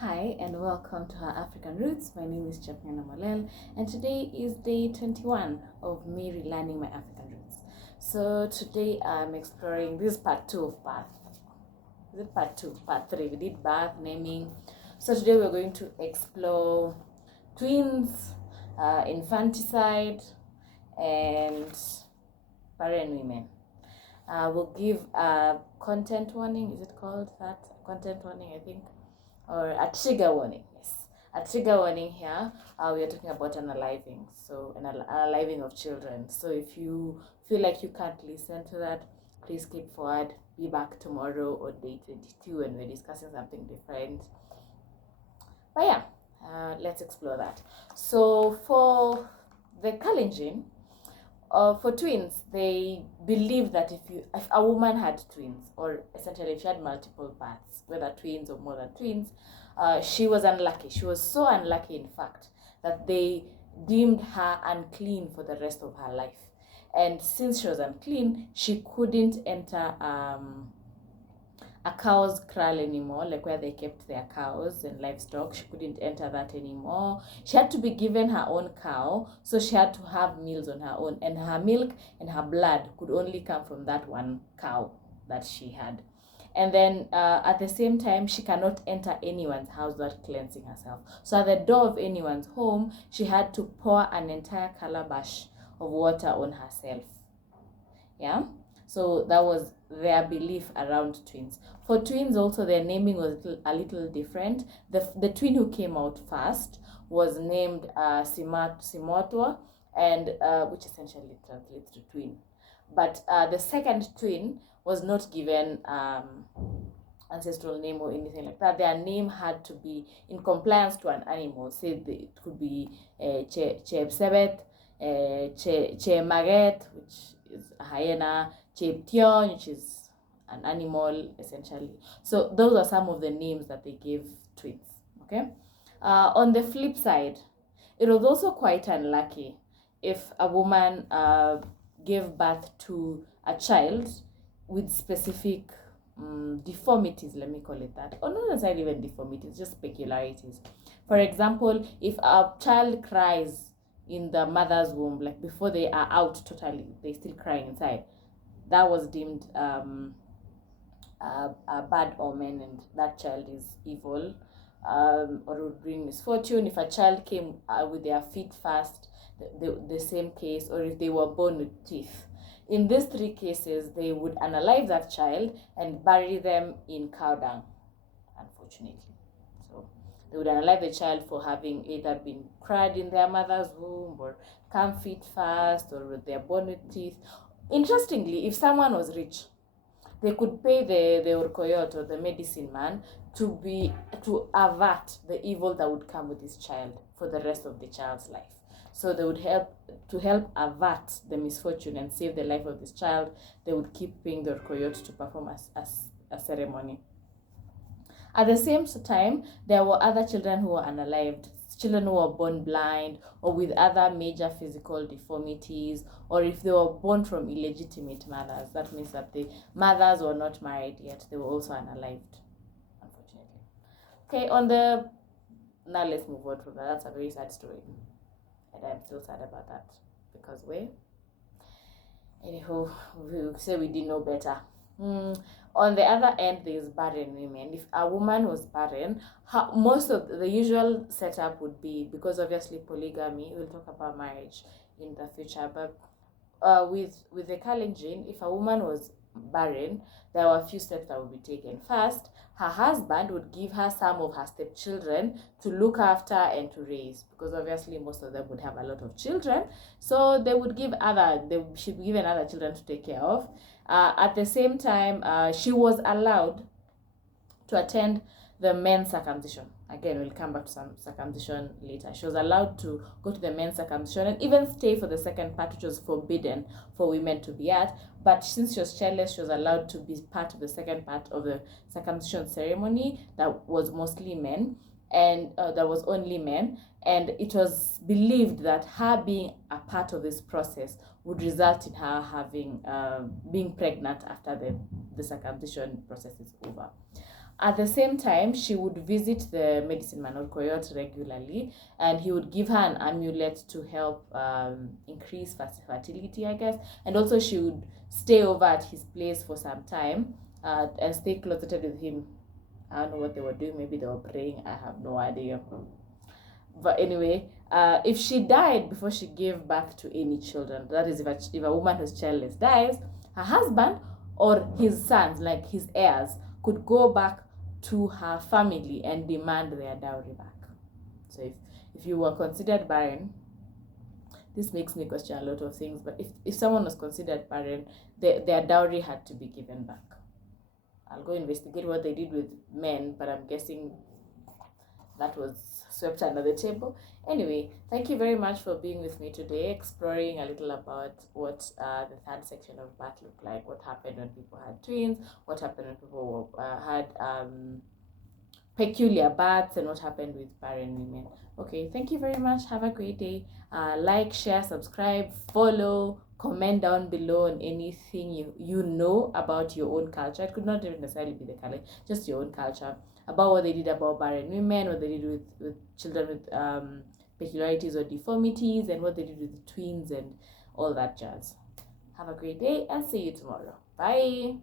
Hi and welcome to our African Roots. My name is Chapnana Malel and today is day 21 of me relearning my African roots. So today I'm exploring this part 2 of birth. Is it part 2? Part 3. We did birth, naming. So today we're going to explore twins, infanticide, and barren women. We'll give a content warning. Is it called that? Content warning, I think. Or a trigger warning. Yes, a trigger warning here. We are talking about unaliving, so an unaliving of children. So if you feel like you can't listen to that, please skip forward. Be back tomorrow or day 22 when we're discussing something different. But yeah, let's explore that. So for the Kalenjin, for twins, they believe that if a woman had twins, or essentially if she had multiple births, whether twins or more than twins, she was unlucky. She was so unlucky, in fact, that they deemed her unclean for the rest of her life. And since she was unclean, she couldn't enter a cow's kraal anymore, like where they kept their cows and livestock. She couldn't enter that anymore. She had to be given her own cow, so she had to have meals on her own, and her milk and her blood could only come from that one cow that she had. And then at the same time, she cannot enter anyone's house without cleansing herself. So at the door of anyone's home, she had to pour an entire calabash of water on herself. Yeah, so that was their belief around twins. For twins also, their naming was a little different. The twin who came out first was named Simotwa, and which essentially translates to twin. But the second twin was not given ancestral name or anything like that. Their name had to be in compliance to an animal. Say it could be Chebsebet, Chemaget, which is a hyena, Cheption, which is an animal essentially. So those are some of the names that they gave twins. Okay. On the flip side, it was also quite unlucky if a woman gave birth to a child with specific deformities, let me call it that, or not necessarily even deformities, just peculiarities. For example, if a child cries in the mother's womb, like before they are out totally, they still cry inside, that was deemed a bad omen, and that child is evil, or would bring misfortune. If a child came with their feet fast, the same case, or if they were born with teeth. In these three cases, they would unalive that child and bury them in cow dung, unfortunately. So they would unalive the child for having either been cried in their mother's womb, or come feet fast, or with their born with teeth. Interestingly, if someone was rich, they could pay the Urkoyot, or the medicine man, to avert the evil that would come with this child for the rest of the child's life. So they would help avert the misfortune and save the life of this child. They would keep paying the Urkoyot to perform a ceremony. At the same time, there were other children who were unalived, children who were born blind or with other major physical deformities, or if they were born from illegitimate mothers. That means that the mothers were not married yet. They were also unalived, unfortunately. Okay, now let's move on from that. That's a very sad story. And I'm still sad about that because anyhow, we say we didn't know better. On the other end, there is barren women. If a woman was barren, most of the usual setup would be, because obviously polygamy, we'll talk about marriage in the future, but with the Kalenjin, if a woman was barren, there were a few steps that would be taken. First, her husband would give her some of her stepchildren to look after and to raise, because obviously most of them would have a lot of children, so they should be given other children to take care of. At the same time, she was allowed to attend the men's circumcision. Again, we'll come back to some circumcision later. She was allowed to go to the men's circumcision and even stay for the second part, which was forbidden for women to be at. But since she was childless, she was allowed to be part of the second part of the circumcision ceremony that was mostly men, and that was only men. And it was believed that her being a part of this process would result in her having being pregnant after the circumcision process is over. At the same time, she would visit the medicine man or coyote regularly, and he would give her an amulet to help increase fertility, I guess. And also, she would stay over at his place for some time and stay closeted with him. I don't know what they were doing. Maybe they were praying. I have no idea. But anyway, if she died before she gave birth to any children, that is, if a woman who's childless dies, her husband or his sons, like his heirs, could go back to her family and demand their dowry back. So if you were considered barren, this makes me question a lot of things, but if someone was considered barren, their dowry had to be given back. I'll go investigate what they did with men, but I'm guessing that was swept under the table. Anyway, thank you very much for being with me today, exploring a little about what the third section of birth looked like, what happened when people had twins, what happened when people had peculiar births, and what happened with barren women. Okay, thank you very much. Have a great day. Like, share, subscribe, follow, comment down below on anything you know about your own culture. It could not even necessarily be the color, just your own culture, about what they did about barren women, what they did with children with peculiarities or deformities, and what they did with twins and all that jazz. Have a great day and see you tomorrow. Bye.